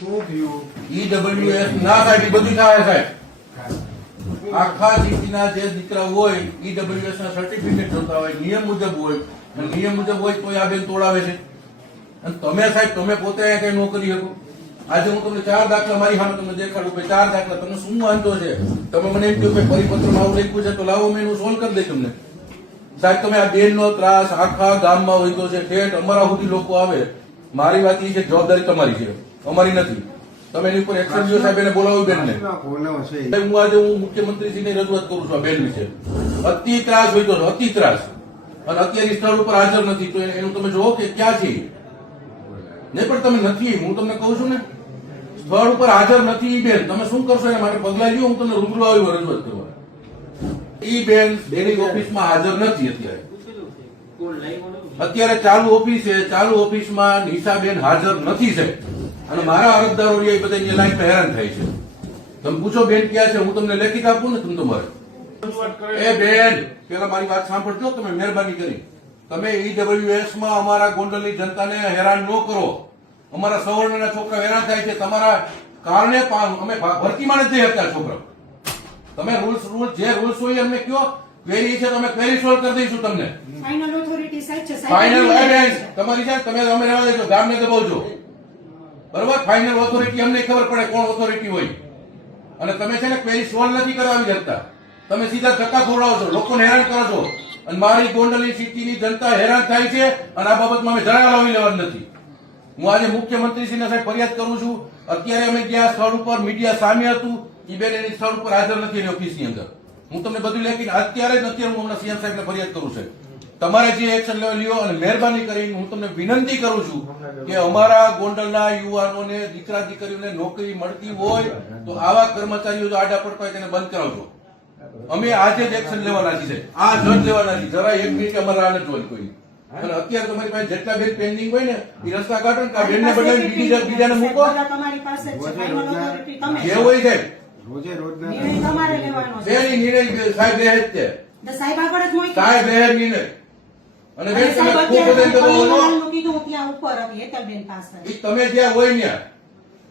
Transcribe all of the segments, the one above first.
EWS ના સાહેબ, એ બધું થાય સાહેબ. આખા સિટીના જે દીકરા હોય ઈડબ્લ્યુએસ ના સર્ટિફિકેટ જોતા હોય, નિયમ મુજબ હોય, અને નિયમ મુજબ હોય તો આ બેન તોડાવે છે. અને તમે સાહેબ, તમે પોતે અહીંયા કઈ ન કરી શકો. આજે હું તમને 4 દાખલા મારી સામે તમને દેખાડું કે 4 દાખલા, તમને શું વાંધો છે? તમે મને એમ કહ્યું કે પરિપત્રમાં આવું લખ્યું છે તો લાવો, મેં એનું સોલ્વ કરી દઈ તમને. સાહેબ, તમે આ બેન નો ત્રાસ આખા ગામમાં વધ્યો છે, ઠેઠ અમારા સુધી લોકો આવે. મારી વાત એ છે, જવાબદારી તમારી છે, અમારી નથી. તમે એની ઉપર એક્શન લ્યો સાહેબ, એને બોલાવો બેન ને. હું આજે મુખ્યમંત્રીશ્રીને રજૂઆત કરું છું આ બેન વિશે. અતિ ત્રાસ વધ્યો છે, અતિ ત્રાસ. અને અત્યારે સ્થળ ઉપર હાજર નથી, તો એનું તમે જોવો કે ક્યાં છે. નહીં પણ તમે નથી, હું તમને કહું છું ને, સ્થળ ઉપર હાજર નથી બેન. તમે શું કરશો એના માટે પગલા લ્યો, હું તમને રૂબરૂ આવી રજૂઆત કરવા. ઈ બેન બેની ઓફિસમાં હાજર નથી અત્યારે. અત્યારે ચાલુ ઓફિસમાં નિશાબેન હાજર નથી છે. અને મારા અરજદારો એ બધા અહીંયા લાઈન હેરાન થાય છે. તમે પૂછો બેન ક્યાં છે, હું તમને લેખિત આપું ને. તમે તમારે એ બેન પેલા મારી વાત સાંભળજો, તમે મહેરબાની કરી. તમે ઈડબ્લ્યુએસ માં અમારા ગોંડલની જનતાને હેરાન ન કરો. અમારા સવર્ણના છોકરા હેરાન થાય છે તમારા કારણે. અમે ભરતીમાં નથી હતા છોકરા. તમે રૂલ્સ જે રૂલ્સ હોય અમને કયો, ક્વેરી છે તમે ક્વેરી સોલ્વ કરી દઈશું તમને. ફાઇનલ ઓથોરિટી સાહેબ છે, ફાઇનલ ગાઈડલાઈન્સ તમારી છે, તમે અમે રહેવા દેજો, ગામને દબાવજો. બરોબર, ફાઇનલ ઓથોરિટી અમને ખબર પડે કોણ ઓથોરિટી હોય. અને તમે છે ને ક્વેરી સોલ્વ નથી કરાવી શકતા. તમે સીધા ધક્કા ખવડાવો છો, લોકોને હેરાન કરો છો. અને મારી ગોંડલની સિટીની જનતા હેરાન થાય છે. અને આ બાબતમાં અમે જરા લાવી લેવાનું નથી. હું આજે મુખ્યમંત્રીશ્રીને સાહેબ ફરિયાદ કરું છું. અત્યારે અમે ગયા સ્થળ ઉપર મીડિયા સામે હતું, ઈ બેન એની સ્થળ ઉપર હાજર નથી એની ઓફિસની અંદર. હું તમને બધું લેખીને અત્યારે હું હમણાં સીએમ સાહેબને ફરિયાદ કરું છું. તમારે જે એક્શન લેવા લ્યો. અને મહેરબાની કરીને હું તમને વિનંતી કરું છું કે અમારા ગોંડલના યુવાનોને, દીકરા દીકરીઓને નોકરી મળતી હોય તો આવા કર્મચારીઓ જો આડા પડતા હોય તેને બંધ કરાવજો. અમે આજે જ એક્શન લેવાના છીએ, આ જજ લેવાના છીએ. જરા 1 મિનિટ અમારે આને જોઈ કોઈ. અને અત્યારે તમારી પાસે જેટલા બેન પેન્ડિંગ હોય ને એ રસ્તા કાઢો ને, બેન ને બદલે બીજાને મૂકો. તમારી પાસે છે, ફાઇનલ ઓથોરિટી તમે જે હોય સાહેબ, નિર્ણય તમારે લેવાનો છે. બેન નિર્ણય સાહેબ બે જ છે. સાહેબ આગળ જ હોય. સાહેબ બે નિર્ણય. અને બેન તમે સાહેબ ખૂબ અત્યારે બધાને દબાવો છો. પરિણામનું કીધું ત્યાં ઉપર હતી હેતલબેન પાસે. ઈ તમે જ્યાં હોય ત્યાં.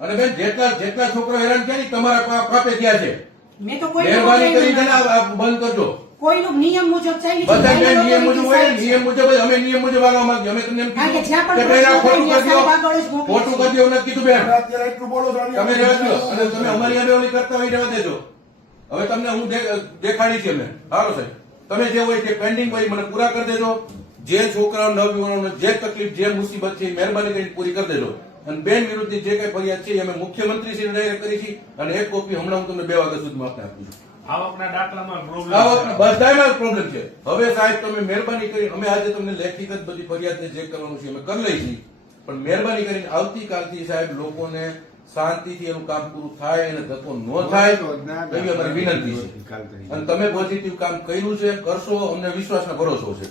અને બેન જેટલા છોકરા હેરાન થયા ને તમારા કાપે ત્યાં છે. મેં તો કોઈ મહેરબાની કરીને આ બંધ કરજો. કોઈનું નિયમ મુજબ ચાલી છે. બધા બેન નિયમ મુજબ હોય ને, નિયમ મુજબ જ અમે નિયમ મુજબ આવવા માંગીએ. અમે તમને એમ કારણ કે જ્યાં કીધું કે પણ પહેલા ખોટું કરી દો, સાહેબ આગળ જ મોકલે છે. ખોટું કરી દો નથી કીધું બેન. અત્યારે એટલું બોલો છો તમે રહેવા દો. અને તમે અમારી આગળ ઓલી કરતા હોય રહેવા દેજો. હવે તમને હું દેખાડી છે અમે. હાલો સાહેબ, તમે જે હોય તે પેન્ડિંગ હોય મને પૂરા કરી દેજો. જે છોકરાઓ નવયુવાનોને જે તકલીફ, જે મુસીબત છે એ મહેરબાની કરીને પૂરી કરી દેજો. અને બેન વિરુદ્ધની જે કઈ ફરિયાદ છે એ અમે મુખ્યમંત્રીશ્રીને ડાયરેક્ટ કરી છે. અને એક કોપી હમણાં હું તમને 2 વાગ્યા સુધીમાં આપને આપું છું. આવકના દાખલામાં પ્રોબ્લેમ આવકના બધામાં પ્રોબ્લેમ છે. હવે સાહેબ તમે મહેરબાની કરીને, અમે આજે તમને લેખિત જ બધી ફરિયાદને જે કરવાનું છે અમે કરી લઈ છીએ. પણ મહેરબાની કરીને આવતીકાલથી સાહેબ લોકોને શાંતિથી એનું કામ પૂરું થાય, એને ધક્કો ન થાય એવી અમારી વિનંતી છે. અને તમે પોઝિટિવ કામ કર્યું છે, કરશો, અમને વિશ્વાસનો ભરોસો છે.